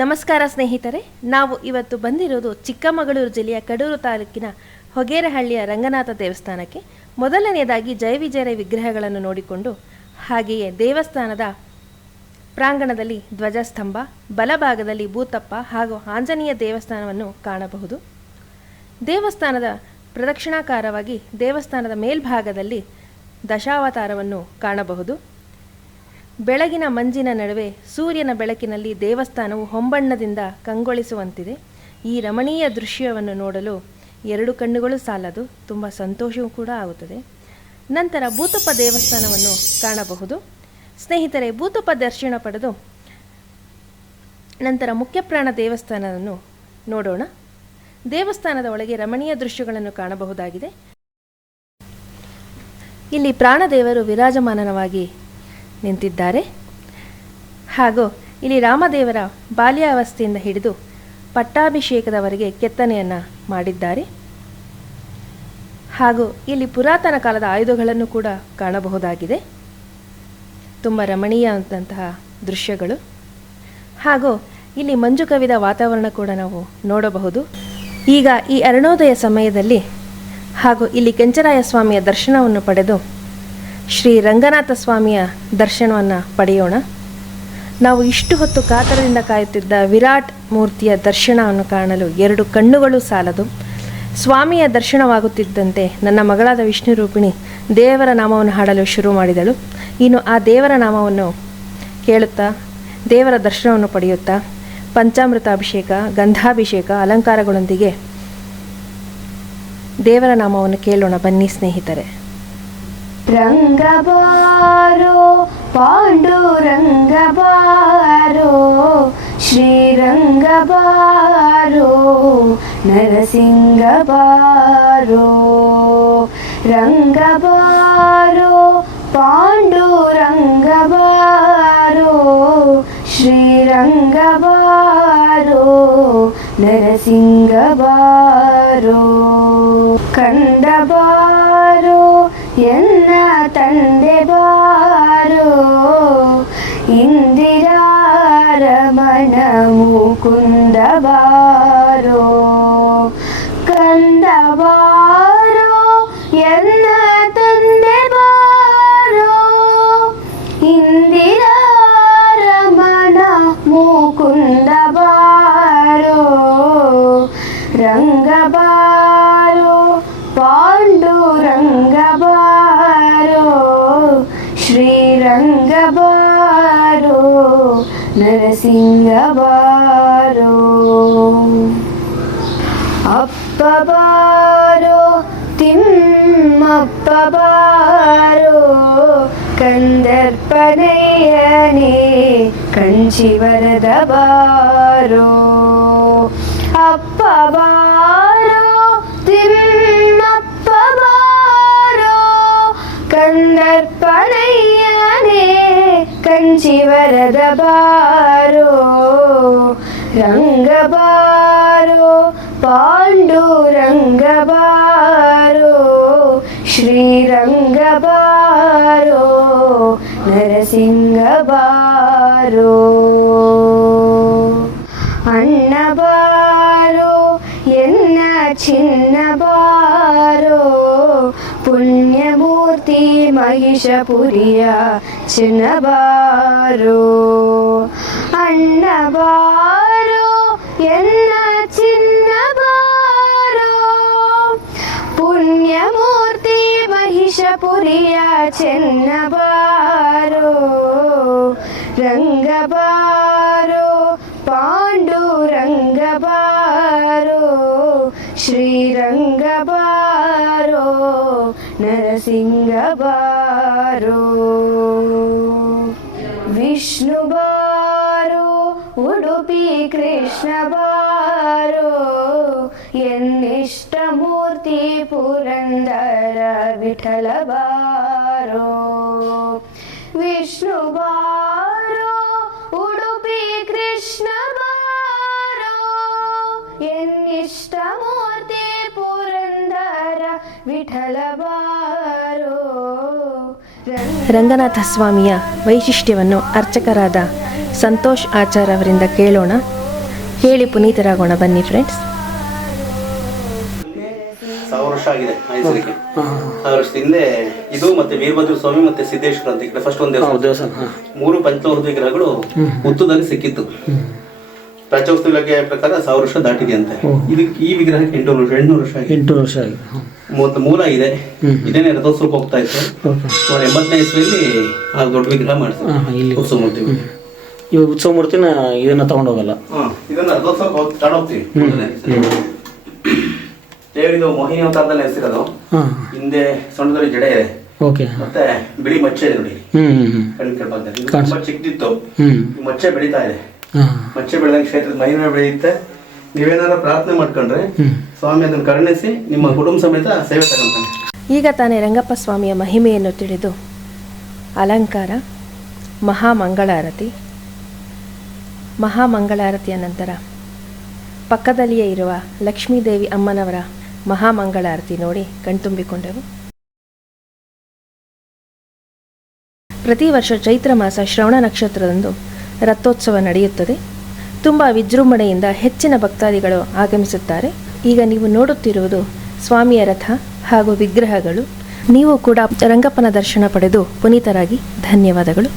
ನಮಸ್ಕಾರ ಸ್ನೇಹಿತರೆ, ನಾವು ಇವತ್ತು ಬಂದಿರೋದು ಚಿಕ್ಕಮಗಳೂರು ಜಿಲ್ಲೆಯ ಕಡೂರು ತಾಲೂಕಿನ ಹೊಗೇರಹಳ್ಳಿಯ ರಂಗನಾಥ ದೇವಸ್ಥಾನಕ್ಕೆ. ಮೊದಲನೆಯದಾಗಿ ಜಯವಿಜಯರ ವಿಗ್ರಹಗಳನ್ನು ನೋಡಿಕೊಂಡು ಹಾಗೆಯೇ ದೇವಸ್ಥಾನದ ಪ್ರಾಂಗಣದಲ್ಲಿ ಧ್ವಜಸ್ತಂಭ, ಬಲಭಾಗದಲ್ಲಿ ಭೂತಪ್ಪ ಹಾಗೂ ಆಂಜನೇಯ ದೇವಸ್ಥಾನವನ್ನು ಕಾಣಬಹುದು. ದೇವಸ್ಥಾನದ ಪ್ರದಕ್ಷಿಣಾಕಾರವಾಗಿ ದೇವಸ್ಥಾನದ ಮೇಲ್ಭಾಗದಲ್ಲಿ ದಶಾವತಾರವನ್ನು ಕಾಣಬಹುದು. ಬೆಳಗಿನ ಮಂಜಿನ ನಡುವೆ ಸೂರ್ಯನ ಬೆಳಕಿನಲ್ಲಿ ದೇವಸ್ಥಾನವು ಹೊಂಬಣ್ಣದಿಂದ ಕಂಗೊಳಿಸುವಂತಿದೆ. ಈ ರಮಣೀಯ ದೃಶ್ಯವನ್ನು ನೋಡಲು ಎರಡು ಕಣ್ಣುಗಳು ಸಾಲದು, ತುಂಬ ಸಂತೋಷವೂ ಕೂಡ ಆಗುತ್ತದೆ. ನಂತರ ಭೂತಪ್ಪ ದೇವಸ್ಥಾನವನ್ನು ಕಾಣಬಹುದು. ಸ್ನೇಹಿತರೆ, ಭೂತಪ್ಪ ದರ್ಶನ ಪಡೆದು ನಂತರ ಮುಖ್ಯಪ್ರಾಣ ದೇವಸ್ಥಾನವನ್ನು ನೋಡೋಣ. ದೇವಸ್ಥಾನದ ಒಳಗೆ ರಮಣೀಯ ದೃಶ್ಯಗಳನ್ನು ಕಾಣಬಹುದಾಗಿದೆ. ಇಲ್ಲಿ ಪ್ರಾಣದೇವರು ವಿರಾಜಮಾನವಾಗಿ ನಿಂತಿದ್ದಾರೆ ಹಾಗೂ ಇಲ್ಲಿ ರಾಮದೇವರ ಬಾಲ್ಯಾವಸ್ಥೆಯಿಂದ ಹಿಡಿದು ಪಟ್ಟಾಭಿಷೇಕದವರೆಗೆ ಕೆತ್ತನೆಯನ್ನು ಮಾಡಿದ್ದಾರೆ ಹಾಗೂ ಇಲ್ಲಿ ಪುರಾತನ ಕಾಲದ ಆಯುಧಗಳನ್ನು ಕೂಡ ಕಾಣಬಹುದಾಗಿದೆ. ತುಂಬ ರಮಣೀಯವಾದಂತಹ ದೃಶ್ಯಗಳು ಹಾಗೂ ಇಲ್ಲಿ ಮಂಜು ಕವಿದ ವಾತಾವರಣ ಕೂಡ ನಾವು ನೋಡಬಹುದು. ಈಗ ಈ ಅರುಣೋದಯ ಸಮಯದಲ್ಲಿ ಹಾಗೂ ಇಲ್ಲಿ ಕೆಂಚರಾಯ ಸ್ವಾಮಿಯ ದರ್ಶನವನ್ನು ಪಡೆದು ಶ್ರೀ ರಂಗನಾಥ ಸ್ವಾಮಿಯ ದರ್ಶನವನ್ನು ಪಡೆಯೋಣ. ನಾವು ಇಷ್ಟು ಹೊತ್ತು ಕಾತರದಿಂದ ಕಾಯುತ್ತಿದ್ದ ವಿರಾಟ್ ಮೂರ್ತಿಯ ದರ್ಶನವನ್ನು ಕಾಣಲು ಎರಡು ಕಣ್ಣುಗಳು ಸಾಲದು. ಸ್ವಾಮಿಯ ದರ್ಶನವಾಗುತ್ತಿದ್ದಂತೆ ನನ್ನ ಮಗಳಾದ ವಿಷ್ಣು ರೂಪಿಣಿ ದೇವರ ನಾಮವನ್ನು ಹಾಡಲು ಶುರು ಮಾಡಿದಳು. ಇನ್ನು ಆ ದೇವರ ನಾಮವನ್ನು ಕೇಳುತ್ತಾ ದೇವರ ದರ್ಶನವನ್ನು ಪಡೆಯುತ್ತಾ ಪಂಚಾಮೃತಾಭಿಷೇಕ, ಗಂಧಾಭಿಷೇಕ, ಅಲಂಕಾರಗಳೊಂದಿಗೆ ದೇವರ ನಾಮವನ್ನು ಕೇಳೋಣ. ಬನ್ನಿ ಸ್ನೇಹಿತರೆ. ರಂಗಬಾರೋ ಪಾಂಡುರಂಗಬಾರೋ ಶ್ರೀರಂಗಬಾರೋ ನರಸಿಂಗಬಾರೋ ರಂಗಬಾರೋ ಪಾಂಡುರಂಗಬಾರೋ ಶ್ರೀರಂಗಬಾರೋ ನರಸಿಂಗಬಾರೋ ಕಂದಬಾರೋ ಎನ್ನ ತಂದೆ ಬಾರೋ ಇಂದಿರಾರಮಣ ಮುಕುಂದ ಬಾರೋ ಕಂದ ಬಾರೋ ಎನ್ನ ತಂದೆ ಬಾರೋ ಇಂದಿರಾರಮಣ ಮುಕುಂದ ಬಾರೋ ರಂಗ ಬಾರೋ ಪಾಂಡುರಂಗಬಾರೋ ಶ್ರೀರಂಗಬಾರೋ ನರಸಿಂಗಬಾರೋ ಅಪ್ಪ ಬಾರೋ ತಿಮ್ಮಪ್ಪ ಬಾರೋ ಕಂದರ್ಪನೆಯನೇ ಕಂಚಿವರದ ಬಾರೋ ಅಪ್ಪ ಬಾರೋ ತಿಮ್ಮಪ್ಪ ಬಾರೋ ಕಂದರ್ಪಣಯ್ಯನೇ ಕಂಚಿವರದ ಬಾರೋ ರಂಗಬಾರೋ ಪಾಂಡುರಂಗಬಾರೋ ಶ್ರೀರಂಗಬಾರೋ ನರಸಿಂಗಬಾರೋ ಅಣ್ಣ ಬಾರೋ ಎನ್ನ ಚಿನ್ನ ಬಾರೋ ಪುಣ್ಯಮೂರ್ತಿ ಮಹಿಷಪುರಿಯ ಚಿನ್ನ ಬಾರೋ ಅಣ್ಣ ಬಾರೋ ಎನ್ನ ಚಿನ್ನ ಬಾರೋ ಪುಣ್ಯಮೂರ್ತಿ ಮಹಿಷಪುರಿಯ ಚಿನ್ನ ಬಾರೋ ರಂಗಬಾರೋ ಪಾಂಡುರಂಗಬಾರೋ ಶ್ರೀರಂಗಬಾರೋ ನರಸಿಂಗಬಾರೋ ವಿಷ್ಣು ಬಾರೋ ಉಡುಪಿ ಕೃಷ್ಣ ಬಾರೋ ಎನ್ನಿಷ್ಟ ಮೂರ್ತಿ ಪುರಂದರ ವಿಠಲ ಬಾರೋ ವಿಷ್ಣು ಬಾರೋ ಉಡುಪಿ ಕೃಷ್ಣ ಬಾರೋ ಎನ್ನಿಷ್ಟ ಮೂರ್ತಿ ಪುರಂದರ ವಿಠಲ ಬಾರೋ ರಂಗನಾಥ ಸ್ವಾಮಿಯ ವೈಶಿಷ್ಟ್ಯವನ್ನು ಅರ್ಚಕರಾದ ಸಂತೋಷ್ ಆಚಾರ್ ಅವರಿಂದ ಕೇಳೋಣ. ಹೇಳಿ ಪುನೀತರಾಗೋಣ ಬನ್ನಿ ಫ್ರೆಂಡ್ಸ್. 1000 ವರ್ಷ ಆಗಿದೆ ಮೈಸೂರಿಗೆ. 1000 ವರ್ಷದ ಹಿಂದೆ ಇದು ಮತ್ತೆ ವೀರಭದ್ರ ಸ್ವಾಮಿ ಮತ್ತೆ ಸಿದ್ದೇಶ್ವರ ಅಂತ ಈ ಕಡೆ ಫಸ್ಟ್ ಒಂದು ದೇವಸ್ಥಾನ, 3 ಪಂಚಲೋಹದ ವಿಗ್ರಹಗಳು ಹುತ್ತದಲ್ಲಿ ಸಿಕ್ಕಿತ್ತು. ಪ್ರಾಚ್ಯವಸ್ತು ಇಲಾಖೆ ಪ್ರಕಾರ 1000 ವರ್ಷ ದಾಟಿದೆ ಅಂತ. ಇದಕ್ಕೆ ಈ ವಿಗ್ರಹಕ್ಕೆ 800 ವರ್ಷ ಆಗಿದೆ. 800 ವರ್ಷ ಆಗಿದೆ. ಮೂಲ ಇದೆ. ಇದೇನೆ ರಥೋತ್ಸವಕ್ಕೆ ಹೋಗ್ತಾ ಇತ್ತು. 80ನೇ ಇಸ್ವಿಯಲ್ಲಿ ಆ ದೊಡ್ಡ ವಿಗ್ರಹ ಮಾಡ್ತಾರೆ ಉತ್ಸವ ಮೂರ್ತಿ. ಈ ಉತ್ಸವ ಮೂರ್ತಿನ ಇದನ್ನ ತಗೊಂಡೋಗಲ್ಲ, ಇದನ್ನ ರಥೋತ್ಸವಕ್ಕೆ ತಗೊಂಡೋಗ್ತೀವಿ. ದೇವರಿದು ಮೋಹಿನಿ ಅವತಾರದಲ್ಲಿ ಹೆಸರಿರೋದು. ಹಿಂದೆ ಸೊಂಟದಲ್ಲಿ ಜಡೆ ಇದೆ, ಮತ್ತೆ ಬಿಳಿ ಮಚ್ಚೆ ಇದೆ ನೋಡಿ, ಕಣ್ಣು ಕೆಳಭಾಗದಲ್ಲಿ ತುಂಬಾ ಚಿಕ್ಕದಿತ್ತು. ಮಚ್ಚೆ ಬೆಳೀತಾ ಇದೆ. ಮಚ್ಚೆ ಬೆಳೆದಂಗೆ ಕ್ಷೇತ್ರದ ಮಹಿಮೆ ಬೆಳೆಯುತ್ತೆ. ನೀವೇನಾದ್ರು ಪ್ರಾರ್ಥನೆ ಮಾಡ್ಕೊಂಡ್ರೆ ಸ್ವಾಮಿ ಅದನ್ನು ಕರುಣಿಸಿ ನಿಮ್ಮ ಕುಟುಂಬ ಸಮೇತ ಸೇವೆ ತಗೊಂತಾನೆ. ಈಗ ತಾನೇ ರಂಗಪ್ಪ ಸ್ವಾಮಿಯ ಮಹಿಮೆಯನ್ನು ತಿಳಿದು ಅಲಂಕಾರ, ಮಹಾಮಂಗಳಾರತಿಯ ನಂತರ ಪಕ್ಕದಲ್ಲಿಯೇ ಇರುವ ಲಕ್ಷ್ಮೀದೇವಿ ಅಮ್ಮನವರ ಮಹಾಮಂಗಳಾರತಿ ನೋಡಿ ಕಣ್ತುಂಬಿಕೊಂಡೆವು. ಪ್ರತಿ ವರ್ಷ ಚೈತ್ರ ಮಾಸ ಶ್ರವಣ ನಕ್ಷತ್ರದಂದು ರಥೋತ್ಸವ ನಡೆಯುತ್ತದೆ. ತುಂಬ ವಿಜೃಂಭಣೆಯಿಂದ ಹೆಚ್ಚಿನ ಭಕ್ತಾದಿಗಳು ಆಗಮಿಸುತ್ತಾರೆ. ಈಗ ನೀವು ನೋಡುತ್ತಿರುವುದು ಸ್ವಾಮಿಯ ರಥ ಹಾಗೂ ವಿಗ್ರಹಗಳು. ನೀವು ಕೂಡ ರಂಗಪ್ಪನ ದರ್ಶನ ಪಡೆದು ಪುನೀತರಾಗಿ. ಧನ್ಯವಾದಗಳು.